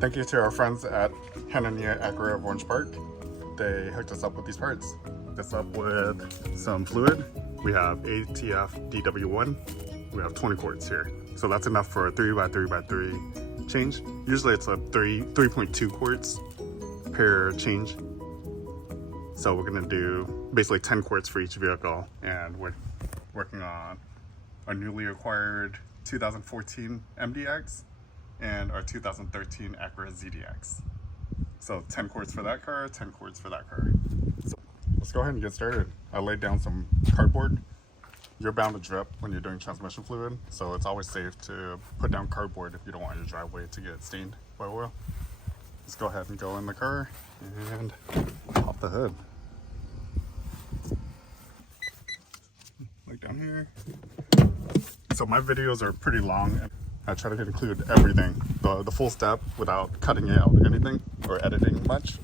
Thank you to our friends at Hanania Acura of Orange Park. They hooked us up with these parts. This up with some fluid. We have ATF-DW1. We have 20 quarts here. So that's enough for a 3x3x3 change. Usually it's a 3.2 quarts per change. So we're gonna do basically 10 quarts for each vehicle, and we're working on our newly acquired 2014 MDX and our 2013 Acura ZDX. So 10 quarts for that car, 10 quarts for that car. So let's go ahead and get started. I laid down some cardboard. You're bound to drip when you're doing transmission fluid, so it's always safe to put down cardboard if you don't want your driveway to get stained by oil. Let's go ahead and go in the car and pop the hood. Like down here. So my videos are pretty long. I try to include everything, the full step, without cutting out anything or editing much.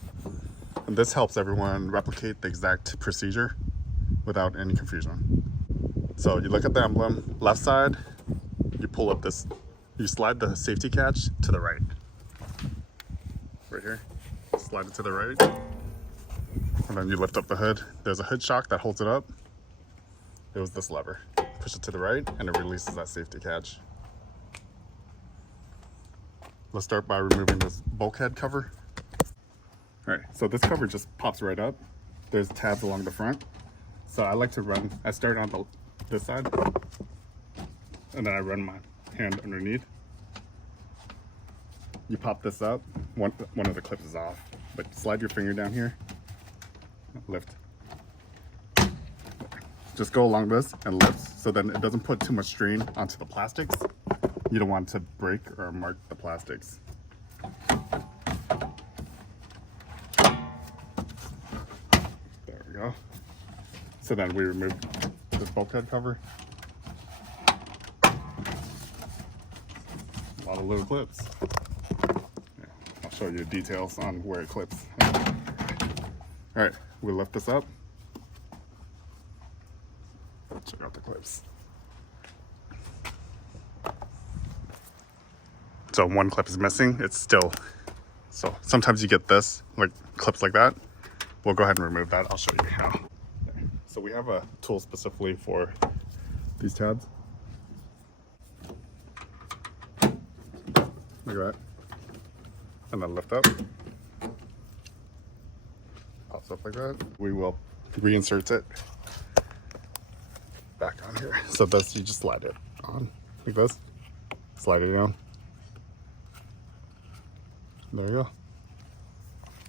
And this helps everyone replicate the exact procedure without any confusion. So you look at the emblem, left side, you pull up this, you slide the safety catch to the right. Right here, slide it to the right. And then you lift up the hood. There's a hood shock that holds it up. It was this lever. Push it to the right and it releases that safety catch. Let's start by removing this bulkhead cover. All right, so this cover just pops right up. There's tabs along the front. So I like to run, I start on this side, and then I run my hand underneath. You pop this up, one of the clips is off, but slide your finger down here, lift. Just go along this and lift, so then it doesn't put too much strain onto the plastics. You don't want to break or mark the plastics. There we go. So then we remove this bulkhead cover. A lot of little clips. Yeah, I'll show you details on where it clips. All right, we lift this up. Check out the clips. So one clip is missing, it's still, so sometimes you get this, like clips like that. We'll go ahead and remove that. I'll show you how. So we have a tool specifically for these tabs. Look at that. And then lift up. Pops up like that. We will reinsert it back on here. So this, you just slide it on like this. Slide it down. There you go.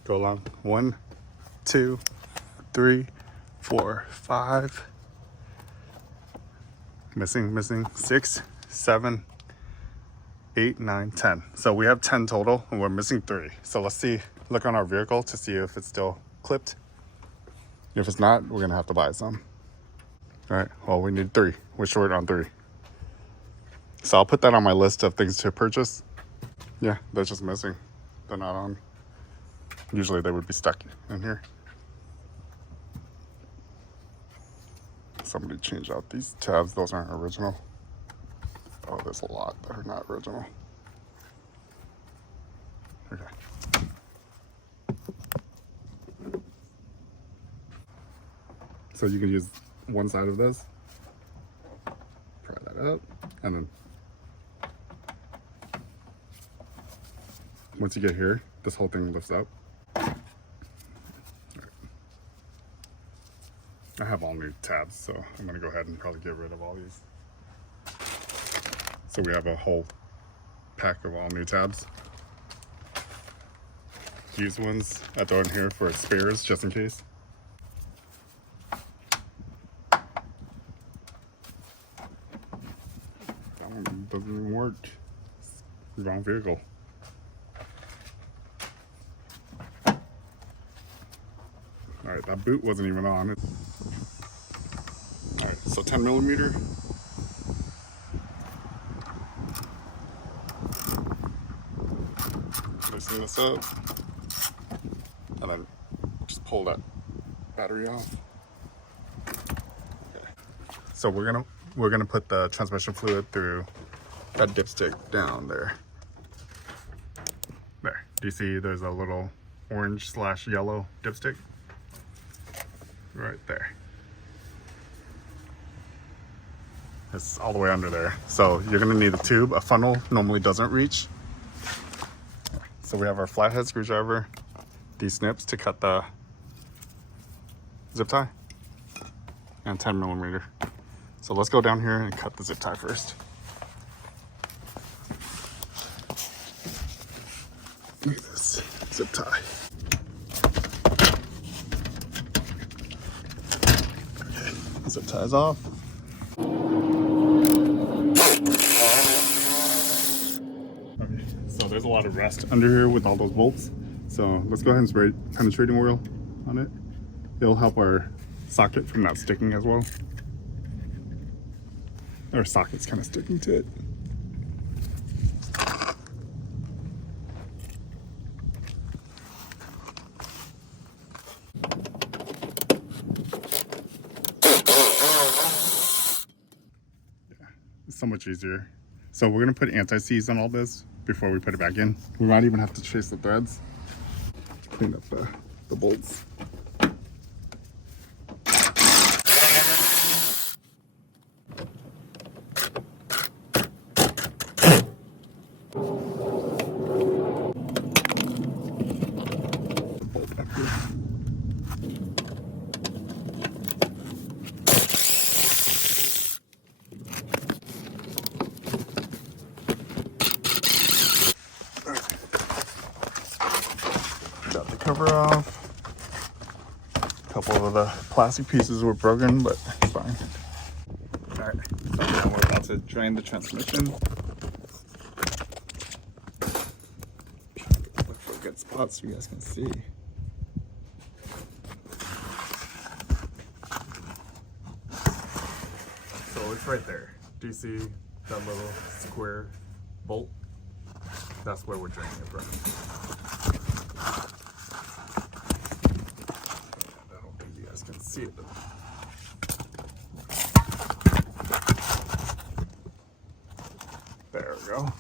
Go along. 1, 2, 3, 4, 5. Missing 6, 7, 8, 9, 10. So we have 10 total and we're missing 3. So let's see, look on our vehicle to see if it's still clipped. If it's not, we're gonna have to buy some. All right, well, we need 3. We're short on 3. So I'll put that on my list of things to purchase. Yeah, they're just missing. They're not on. Usually they would be stuck in here. Somebody changed out these tabs. Those aren't original. Oh, there's a lot that are not original. Okay. So you can use one side of this, pry that up, and then once you get here, this whole thing lifts up. Right. I have all new tabs, so I'm gonna go ahead and probably get rid of all these. So we have a whole pack of all new tabs. Used ones I throw in here for spares, just in case. That one doesn't even work. Wrong vehicle. All right, that boot wasn't even on it. All right, so 10 millimeter. Loosen this up, and then just pull that battery off. Okay. So we're gonna put the transmission fluid through that dipstick down there. There. Do you see there's a little orange/yellow dipstick? Right there. It's all the way under there. So you're gonna need a tube. A funnel normally doesn't reach. So we have our flathead screwdriver, these snips to cut the zip tie, and 10mm. So let's go down here and cut the zip tie first. Look at this zip tie. Okay, zip ties off. Okay, so there's a lot of rust under here with all those bolts. So let's go ahead and spray penetrating oil on it. It'll help our socket from not sticking as well. Our socket's kind of sticking to it. So much easier. So we're gonna put anti-seize on all this before we put it back in. We might even have to trace the threads. Clean up the bolts. Bolt back here. Got the cover off. A couple of the plastic pieces were broken, but it's fine. Alright, so now we're about to drain the transmission. Look for good spots so you guys can see. So it's right there. Do you see that little square bolt? That's where we're draining it from. I don't think you guys can see it though. There we go.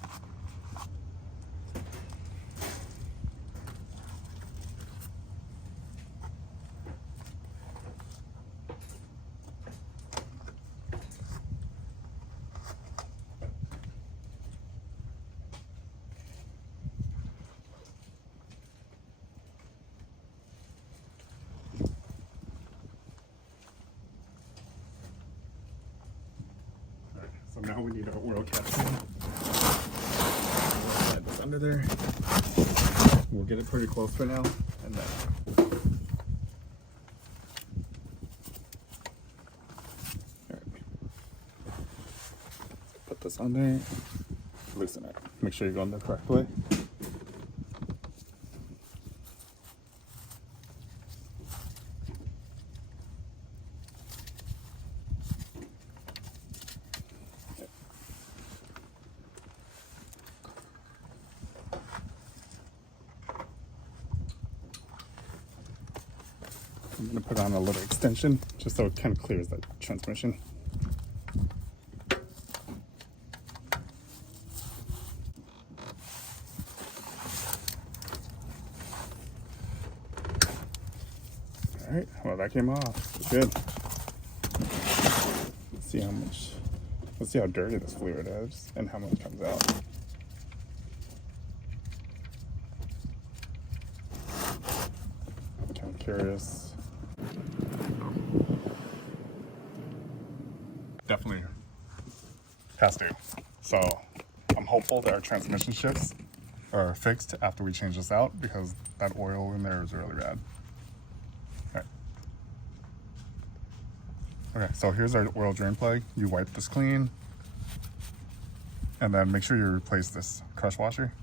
So now we need our oil capsule. We'll slide this under there. We'll get it pretty close for now, and then put this on there. Loosen it. Make sure you're going the correct way. I'm going to put on a little extension just so it kind of clears the transmission. Alright, well that came off. Good. Let's see how dirty this fluid is and how much comes out. I'm kind of curious. Definitely has to. So I'm hopeful that our transmission shifts are fixed after we change this out because that oil in there is really bad. Okay, so here's our oil drain plug. You wipe this clean and then make sure you replace this crush washer.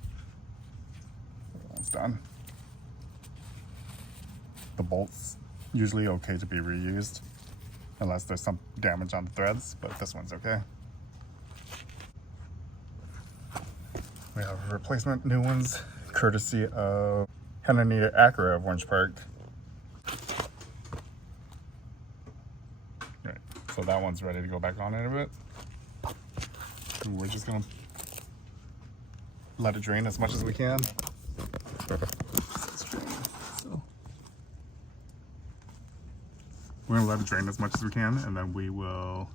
It's done. The bolt's usually okay to be reused unless there's some damage on the threads, but this one's okay. We have replacement new ones, courtesy of Acura of Orange Park. Right, so that one's ready to go back on in a bit. And we're just gonna let it drain as much as we can. So we're gonna let it drain as much as we can, and then we will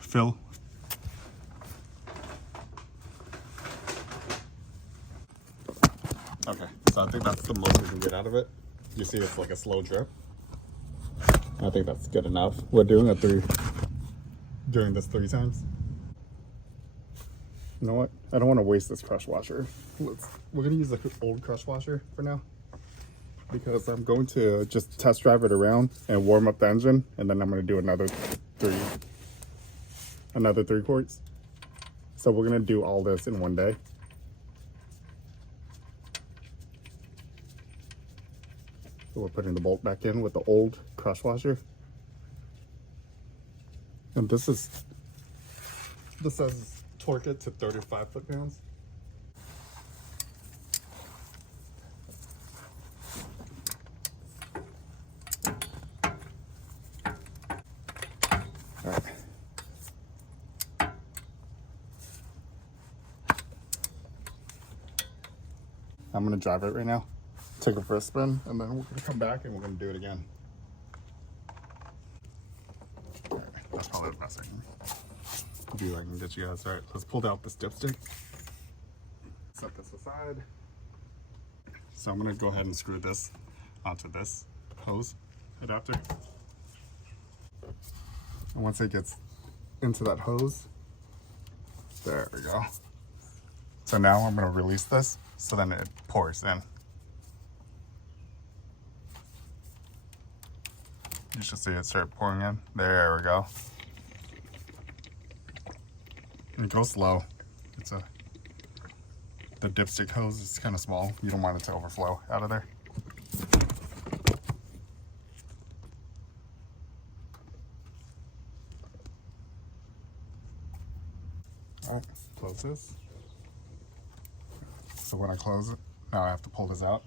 fill. Okay, so I think that's the most we can get out of it. You see it's like a slow drip. I think that's good enough. We're doing this 3 times. You know what? I don't want to waste this crush washer. We're gonna use the old crush washer for now, because I'm going to just test drive it around and warm up the engine, and then I'm gonna do another three quarts. So we're gonna do all this in one day. So we're putting the bolt back in with the old crush washer. And this says torque it to 35 foot-pounds. All right. I'm gonna drive it right now, take it for a spin, and then we're gonna come back and we're gonna do it again. All right, that's probably the best thing. Do I can get you guys. All right, let's pull out this dipstick. Set this aside. So I'm gonna go ahead and screw this onto this hose adapter. And once it gets into that hose, there we go. So now I'm gonna release this, so then it pours in. You should see it start pouring in. There we go. And it goes slow. The dipstick hose is kind of small. You don't want it to overflow out of there. All right, close this. So when I close it, now I have to pull this out.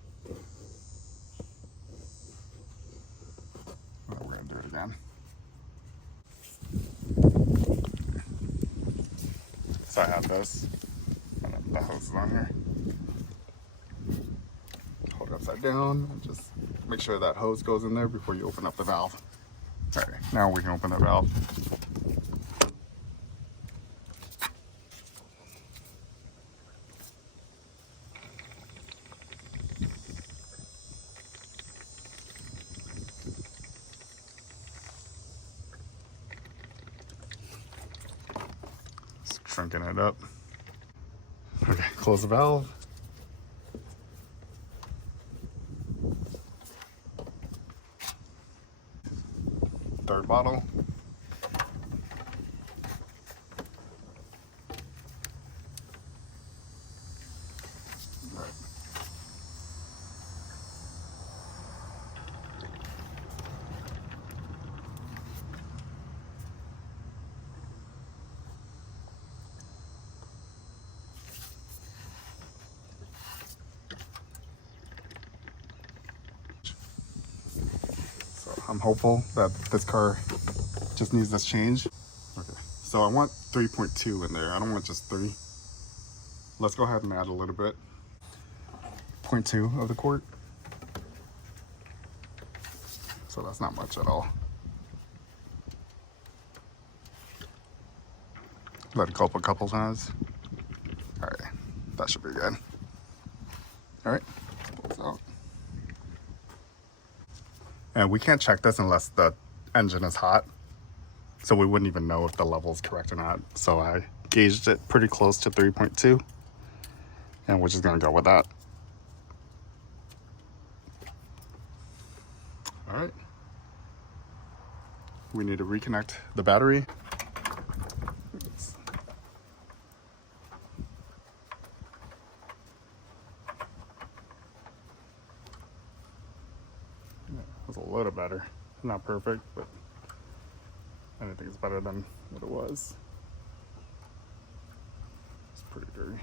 And then we're gonna do it again. So I have this, and then the hose is on here. Hold it upside down and just make sure that hose goes in there before you open up the valve. All right, now we can open the valve. Just shrinking it up. Okay, close the valve. Third bottle. All right. So I'm hopeful that this car just needs this change. Okay, so I want 3.2 in there. I don't want just 3. Let's go ahead and add a little bit. 0.2 of the quart. So that's not much at all. Let it go up a couple times. All right, that should be good. All right, pull this out. And we can't check this unless the engine is hot. So we wouldn't even know if the level is correct or not. So I gauged it pretty close to 3.2. And we're just gonna go with that. All right. We need to reconnect the battery. It's a little better. Not perfect, but I think it's better than what it was. It's pretty dirty.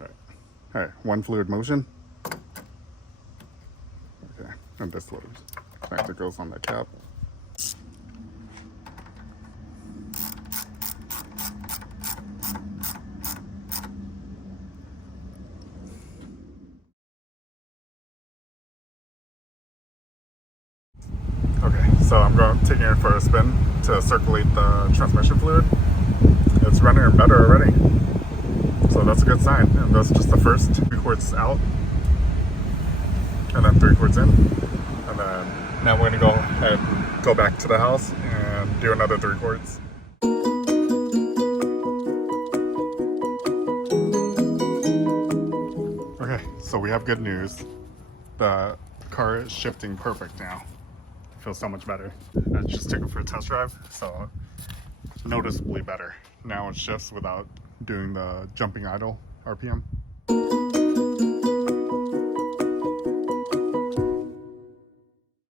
All right, one fluid motion. Okay, and this little connector goes on the cap. So I'm taking it for a spin to circulate the transmission fluid. It's running better already. So that's a good sign. And that's just the first 3 quarts out. And then 3 quarts in. And then now we're gonna go ahead and go back to the house and do another 3 quarts. Okay, so we have good news. The car is shifting perfect now. It feels so much better. I just took it for a test drive, so noticeably better. Now it shifts without doing the jumping idle RPM.